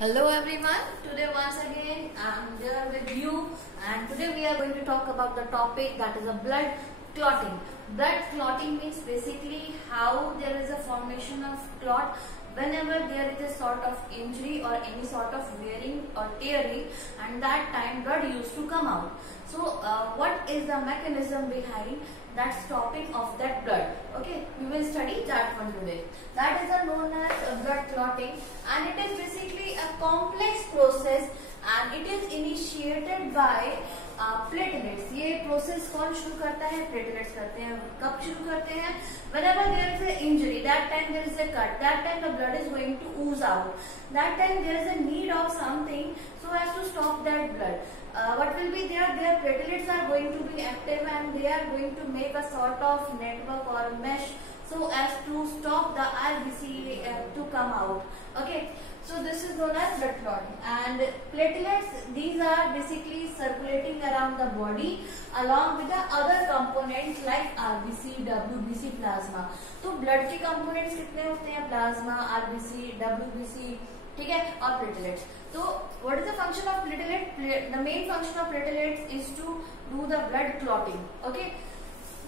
Hello everyone, today once again I am there with you and today we are going to talk about the topic that is a blood clotting. Blood clotting means basically how there is a formation of clot whenever there is a sort of injury or any sort of wearing or tearing, and that time blood used to come out. So what is the mechanism behind that stopping of that blood? Okay, we will study that one today. That is known as blood clotting, and it is basically a complex process and it is initiated by platelets. ये process कौन शुरू करता है? Platelets करते हैं. कब शुरू करते हैं? Whenever there is an injury, that time there is a cut, that time the blood is going to ooze out, that time there is a need of something so as to stop that blood. What will be there? Their platelets are going to be active and they are going to make a sort of network or mesh so as to stop the RBC to come out. Okay, so this is known as blood clotting. And platelets, these are basically circulating around the body along with the other components like RBC, WBC, plasma. तो blood के components कितने होते हैं? Plasma, RBC, WBC, ठीक है, और platelets. So what is the function of platelet? The main function of platelets is to do the blood clotting. Okay.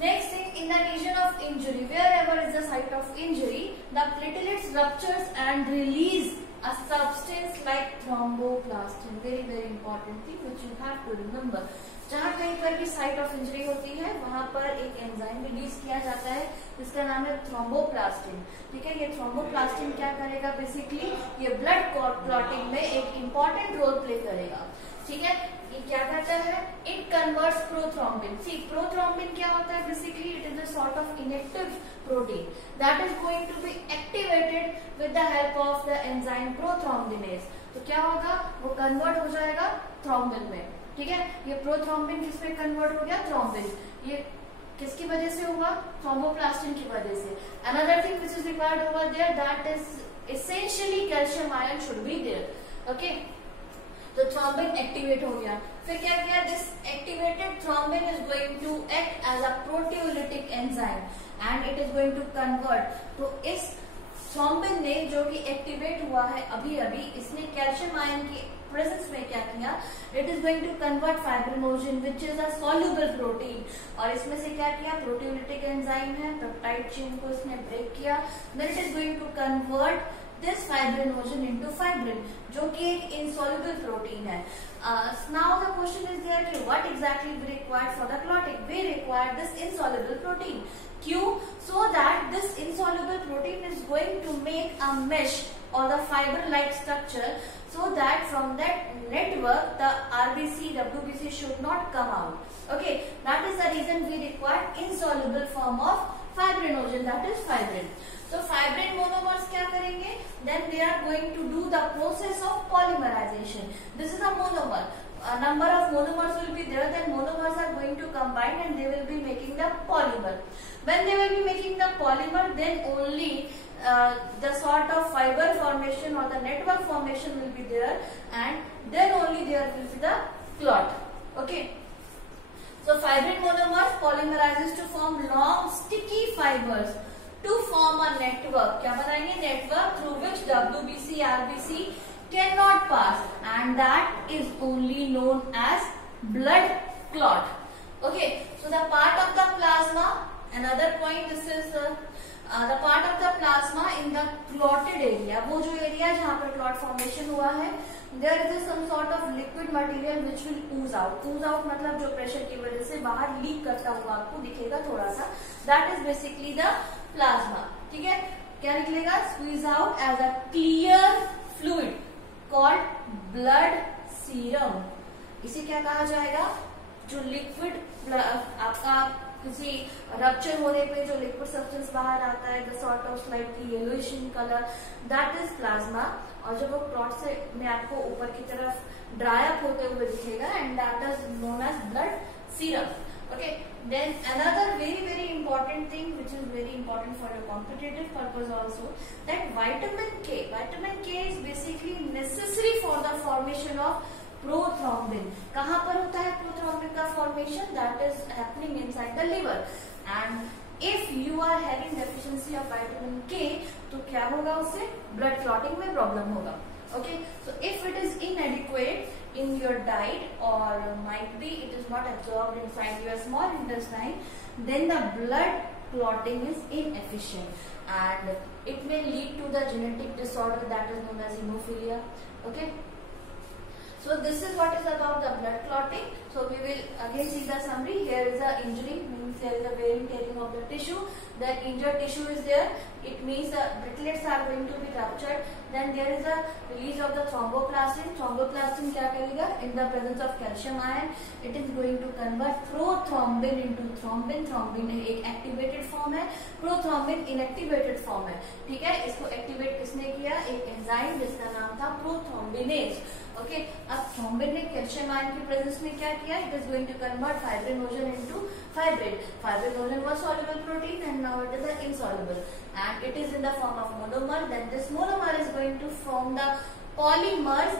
Next thing, in the region of injury, wherever is the site of injury, the platelets ruptures and release a substance like thromboplastin. Very very important thing which you have to remember. जहाँ कहीं पर भी site of injury होती है वहां पर एक enzyme release किया जाता है जिसका नाम है थ्रोम्बोप्लास्टिन. ठीक है, ये थ्रोम्बोप्लास्टिन क्या करेगा? बेसिकली ये ब्लड क्लॉटिंग में एक इम्पॉर्टेंट रोल प्ले करेगा. ठीक है, ये क्या करता है? It converts prothrombin. See, prothrombin क्या होता है? Basically it is a sort of inactive protein that is going to be activated with the help of the enzyme prothrombinase. तो क्या होगा? वो कन्वर्ट हो जाएगा थ्रोम्बिन में. ठीक है, ये प्रोथ्रोम्बिन किस में कन्वर्ट हो गया? थ्रोम्बिन. ये किसकी वजह से हुआ? थ्रोम्बोप्लास्टिन की वजह से. Another thing which is required over there that is essentially calcium ion should be there. Okay, तो थ्रोम्बिन एक्टिवेट हो गया. फिर क्या किया? This activated thrombin is going to act as a proteolytic enzyme and it is going to convert. तो इस thrombin ने जो कि एक्टिवेट हुआ है अभी अभी, इसने कैल्शियम आयन की प्रेजेंस में क्या किया? It is going to convert fibrinogen which is a soluble protein, और इसमें से क्या किया? प्रोटियोलिटिक एंजाइम है, पेप्टाइड चेन को इसने ब्रेक किया. Then it is going to convert this fibrinogen into fibrin, जो कि एक insoluble protein है. Now the question is there कि what exactly we require for the clotting? We require this insoluble protein. क्यों? So that this insoluble protein is going to make a mesh or the fiber-like structure, so that from that network the RBC, WBC should not come out. Okay, that is the reason we require insoluble form of fibrinogen, that is fibrin. So fibrin monomers क्या करेंगे? Then they are going to do the process of polymerization. This is a monomer. A number of monomers will be there. Then monomers are going to combine and they will be making the polymer. When they will be making the polymer, then only the sort of fiber formation or the network formation will be there, and then only there will be the clot. Okay. So fibrin monomers polymerizes to form long sticky fibers to form a network. क्या बताएंगे? Network through which WBC, RBC cannot pass, and that is only known as blood clot. Okay, so the part of the plasma, another point, this is the part of the plasma in the clotted area. वो जो area जहाँ पर clot formation हुआ है, there is some sort of liquid material which will ooze out. Ooze out मतलब जो pressure की वजह से बाहर लीक करता हुआ आपको दिखेगा थोड़ा सा. That is basically the plasma. ठीक है, क्या निकलेगा? Squeeze out as a clear fluid called blood serum. इसे क्या कहा जाएगा? जो लिक्विड आपका किसी रप्चर होने पे जो लिक्विड सब्सटेंस बाहर आता है, the sort of slightly yellowish in colour, that is plasma. और जब वो क्लॉट से में आपको ऊपर की तरफ ड्राई अप होते हुए दिखेगा, and that is known as blood serum. Okay, then another very important thing which is very important for your competitive purpose also, that vitamin K is basically necessary for the formation of prothrombin. कहाँ पर होता है prothrombin का formation? That is happening inside the liver. And if you are having deficiency of vitamin K, तो क्या होगा? उससे blood clotting में problem होगा. Okay, so inadequate in your diet, or might be it is not absorbed inside your small intestine, then the blood clotting is inefficient and it may lead to the genetic disorder that is known as hemophilia. Okay. So this is what is about the blood clotting. So we will again see the summary. Here is the injury, means there is a wearing tearing of the tissue. That injured tissue is there. It means the platelets are going to be ruptured. Then there is a release of the thromboplastin. Thromboplastin क्या करेगा? In the presence of calcium ion, it is going to convert prothrombin into thrombin. Thrombin एक activated form है, prothrombin inactivated form है. ठीक है? इसको activate किसने किया? एक enzyme जिसका नाम था prothrombinase. ओके, अब थ्रोम्बिन ने कैल्शियम आयन की प्रेजेंस में क्या किया? It is going to convert fibrinogen into fibrin. Fibrinogen was soluble protein and now it is insoluble and it is in the form of monomer. Then this monomer is going to form the polymers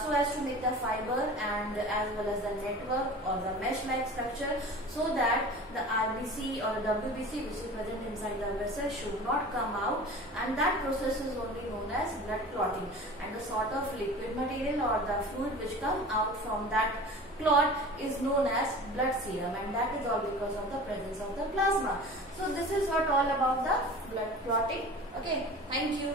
so as to make the fiber and as well as the network or the mesh-like structure, so that the RBC or the WBC which is present inside the vessel should not come out, and that process is only known as blood clotting. And the sort of liquid material or the fluid which come out from that clot is known as blood serum, and that is all because of the presence of the plasma. So this is what all about the blood clotting. Okay, thank you.